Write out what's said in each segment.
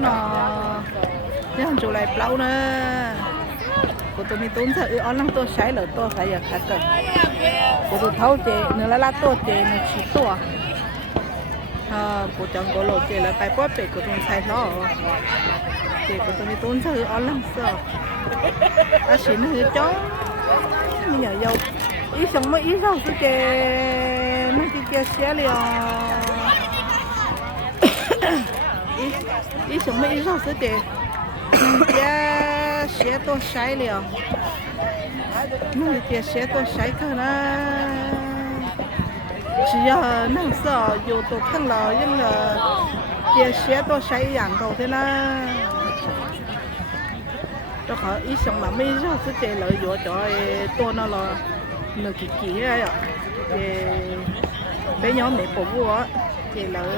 nó nhưng chỗ này lâu nữa của tôi mi tốn sợ ở lăng tôi sấy lỡ tôi phải giờ khát cần của tôi thấu chế nữa là tôi chế nó chỉ tôi của chồng của lộ chế là phải bóp bể của tôi xài nó chế của tôi mi tốn sợ ở lăng sợ à xin hứa chó mình nhớ dâu ý sống mới ý sao tôi chế mấy cái kia xé liền ý sống mới ý sao tôi chế kia xé tôi sấy liền mấy kia xé tôi sấy cơ nó chỉ giờ năng sợ dù tôi khăn lò nhưng là kia xé tôi sấy dạng đầu thế nó cho họ ít xong là mấy rau sẽ chơi lợi dụng cho tôi nó là nó kỳ kỳ ấy ạ thì bé nhóm mẹ phụ vụ á thì lợi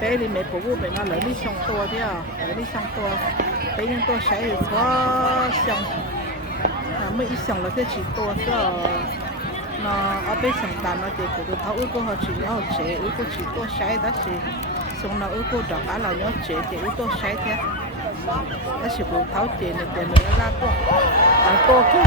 bé đi mẹ phụ vụ bé nó lợi đi xong tua thế à lợi đi xong tua bé nhưng tôi sẽ có xong mấy ít xong là cái chỉ tua cơ nó ở bên xong tàn nó thì của tôi thấu ước cô họ chỉ nhau chế ước cô chỉ tua sấy đó thì xong nó ước cô đọc á là nhau chế thì ước tôi sấy thế cái sự vụ tháo tiền này tiền nữa là to cái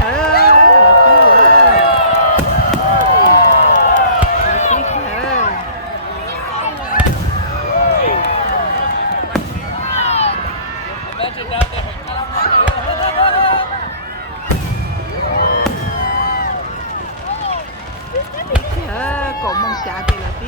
là tí còn mong trả thì là tí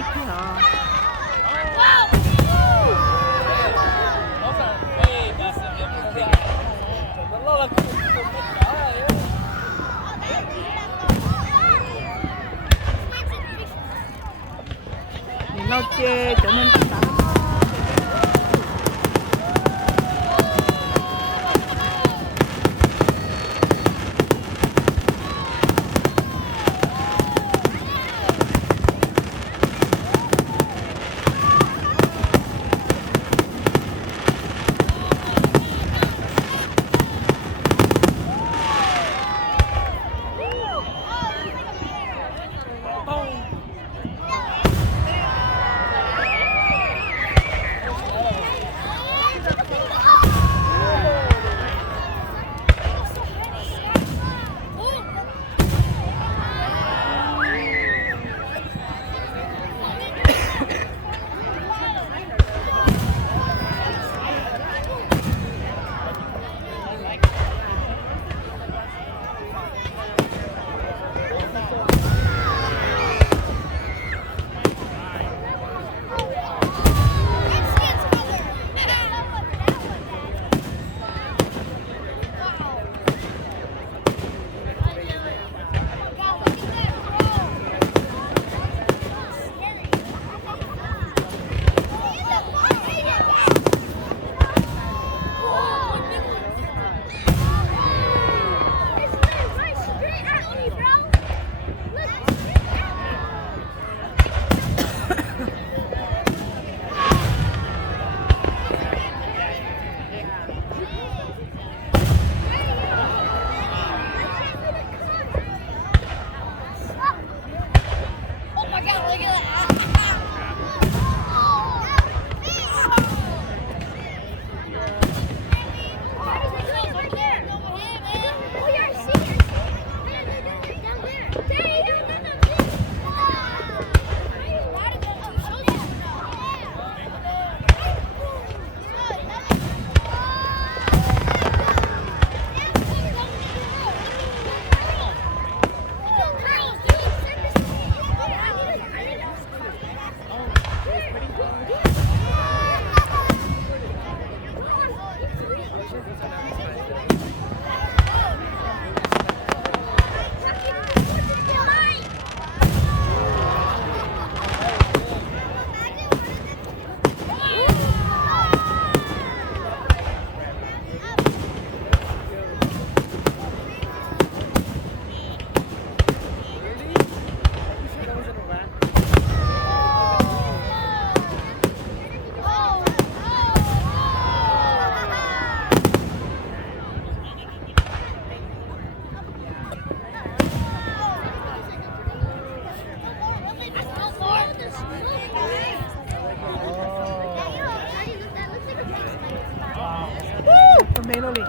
mấy nó đi.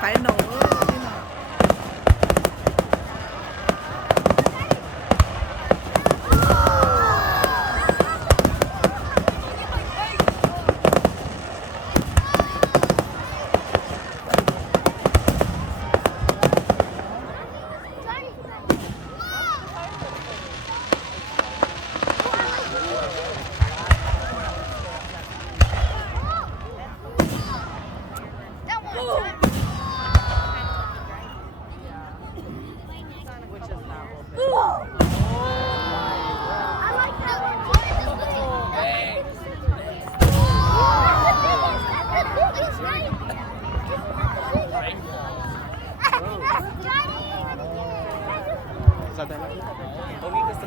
Phải nổ cái nào.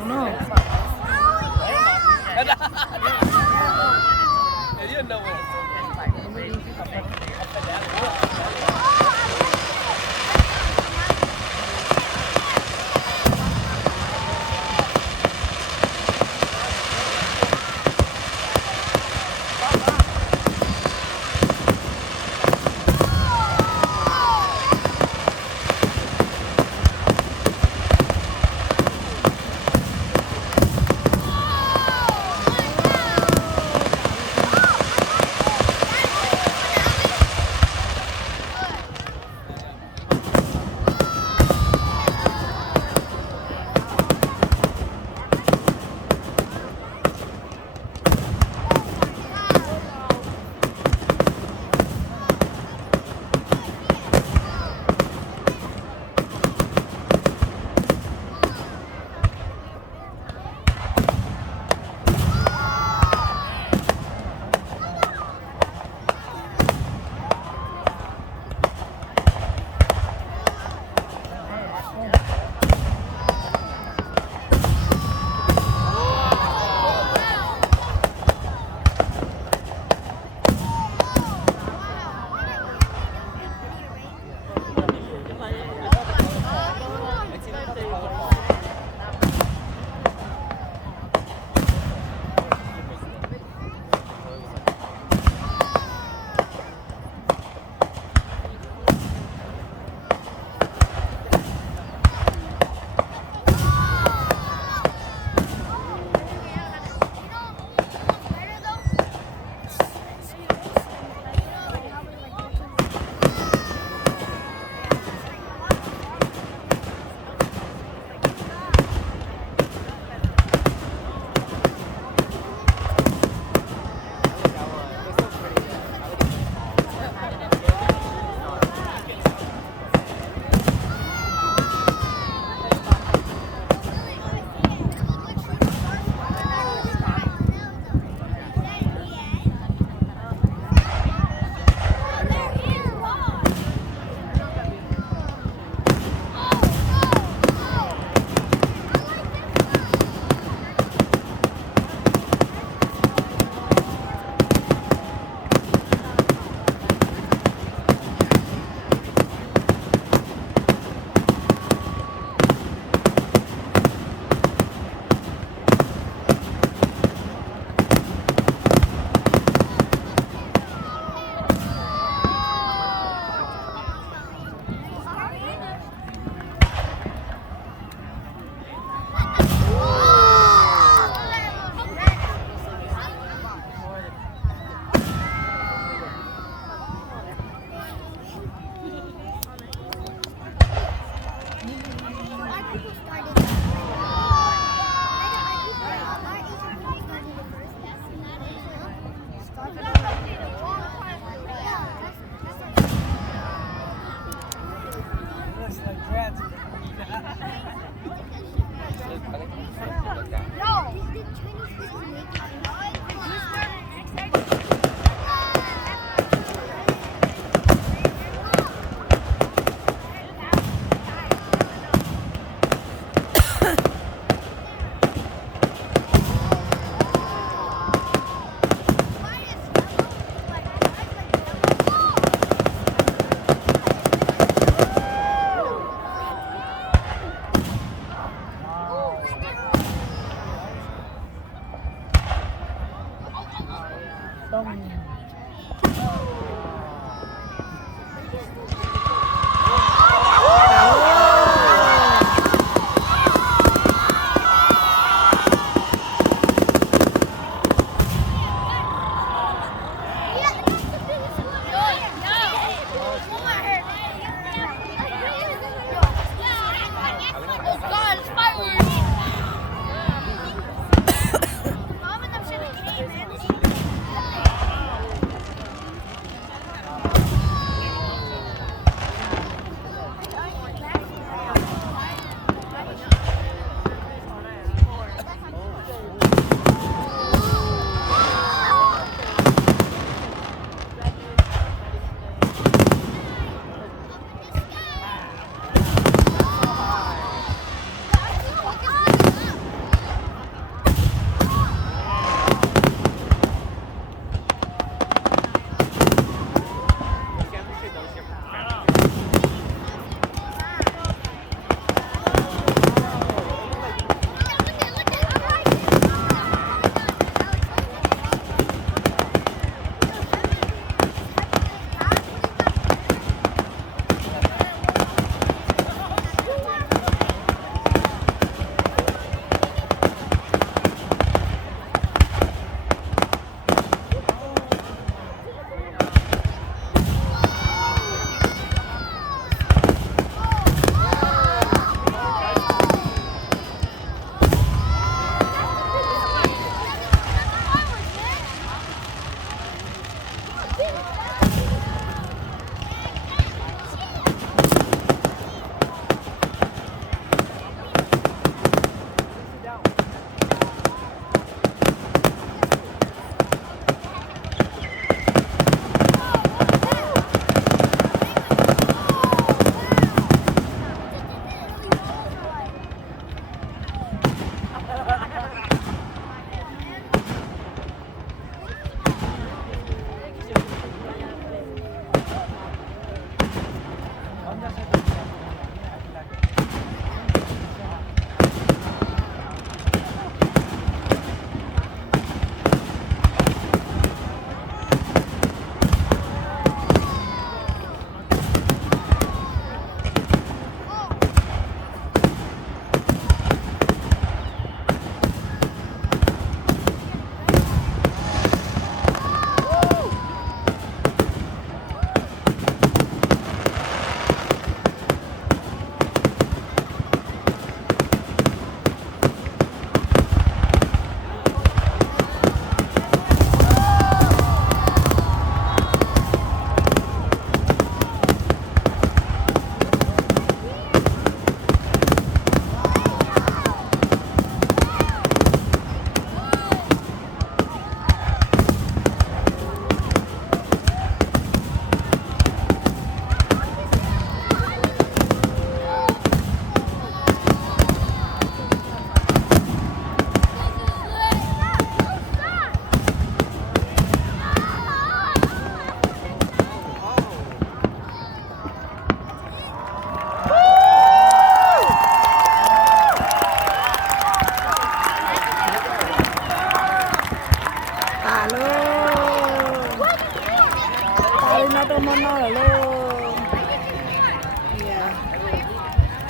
No.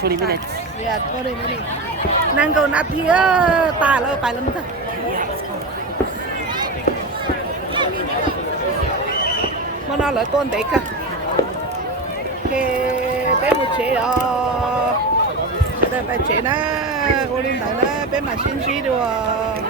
20 minutes. Yeah, 20 minutes. Nang go not here, ta lo phải lắm thôi. Mà nó lại tôn đấy cả. Cái bé một chế đó, cái bé chế na, cô linh nói na bé mà xin gì được.